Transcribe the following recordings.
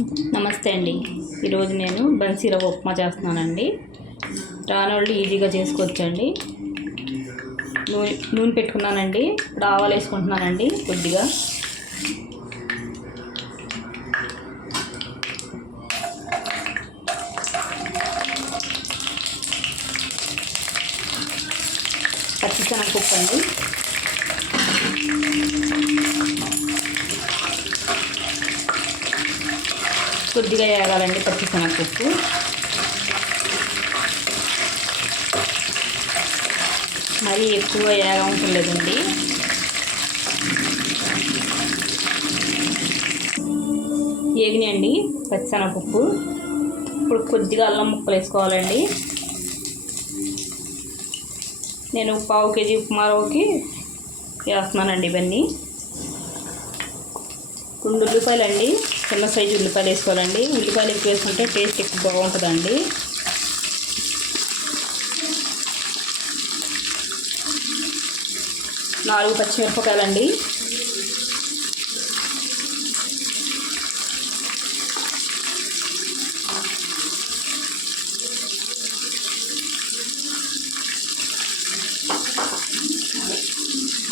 నమస్తే అండి. ఈరోజు నేను బన్సీ రవ్వ ఉప్మా చేస్తున్నానండి. రానోళ్ళు ఈజీగా చేసుకోవచ్చండి. నూనె పెట్టుకున్నానండి. ఇప్పుడు ఆవాలు వేసుకుంటున్నానండి కొద్దిగా. పచ్చిశనగపప్పు అండి. కొద్దిగా వేగాలండి పచ్చిశనగపప్పు. మరీ ఎక్కువ వేగవసరం లేదండి. వేగినాయండి పచ్చిశనగపప్పు. ఇప్పుడు కొద్దిగా అల్లం ముక్కలు వేసుకోవాలండి. నేను 1/2 కేజీ ఉప్మా రవ్వకి వేస్తున్నానండి ఇవన్నీ. 2 ఉల్లిపాయలు అండి, చిన్న సైజు ఉల్లిపాయలు వేసుకోవాలండి. ఉల్లిపాయలు ఎక్కువ వేసుకుంటే టేస్ట్ ఎక్కువ బాగుంటుందండి. నాలుగు పచ్చిమిరపకాయలండి.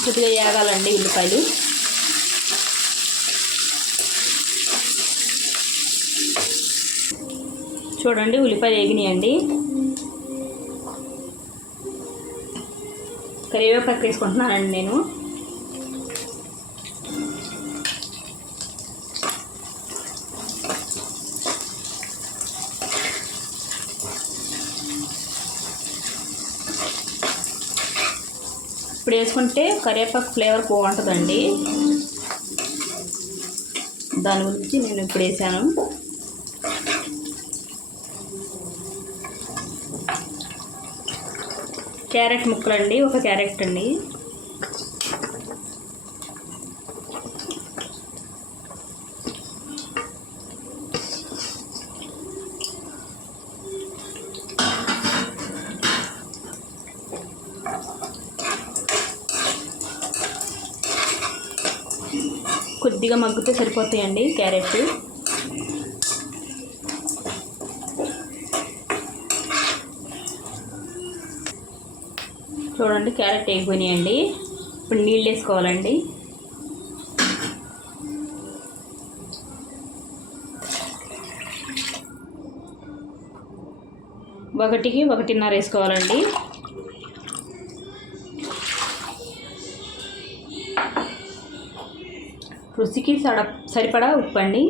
కొద్దిగా వేగాలండి ఉల్లిపాయలు. చూడండి ఉల్లిపాయలు వేగినాయండి. కరివేపాకు వేసుకుంటున్నానండి నేను. ఇప్పుడు వేసుకుంటే కరివేపాకు ఫ్లేవర్ బాగుంటుందండి. దాని గురించి నేను ఇప్పుడు వేసాను. క్యారెట్ ముక్కలండి, 1 క్యారెట్ అండి. కొద్దిగా మగ్గితే సరిపోతాయండి క్యారెట్. చూడండి క్యారెట్ వేగిపోయినాయండి. ఇప్పుడు నీళ్ళు వేసుకోవాలండి. ఒకటికి 1.5 వేసుకోవాలండి. రుచికి సరిపడా ఉప్పు అండి.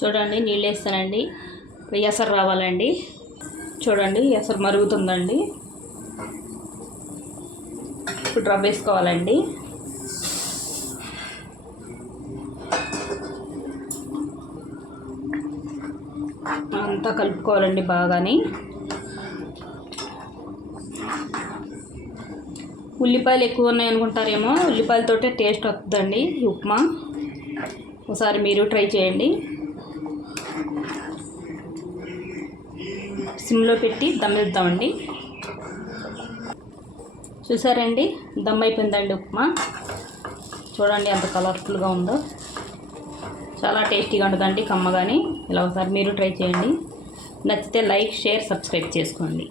చూడండి నీళ్ళు వేస్తానండి. ఎసరు రావాలండి. చూడండి ఎసరు మరుగుతుందండి. ఇప్పుడు రవ్వ వేసుకోవాలండి. అంతా కలుపుకోవాలండి బాగాని. ఉల్లిపాయలు ఎక్కువ ఉన్నాయి అనుకుంటారేమో, ఉల్లిపాయలతోటే టేస్ట్ వస్తుందండి ఈ ఉప్మా. ఒకసారి మీరు ట్రై చేయండి. సిమ్లో పెట్టి దమ్మిద్దామండి. చూసారండి దమ్ అయిపోయిందండి ఉప్మా. చూడండి ఎంత కలర్ఫుల్గా ఉందో. చాలా టేస్టీగా ఉంటుందండి కమ్మగాని. ఇలా ఒకసారి మీరు ట్రై చేయండి. నచ్చితే లైక్, షేర్, సబ్స్క్రైబ్ చేసుకోండి.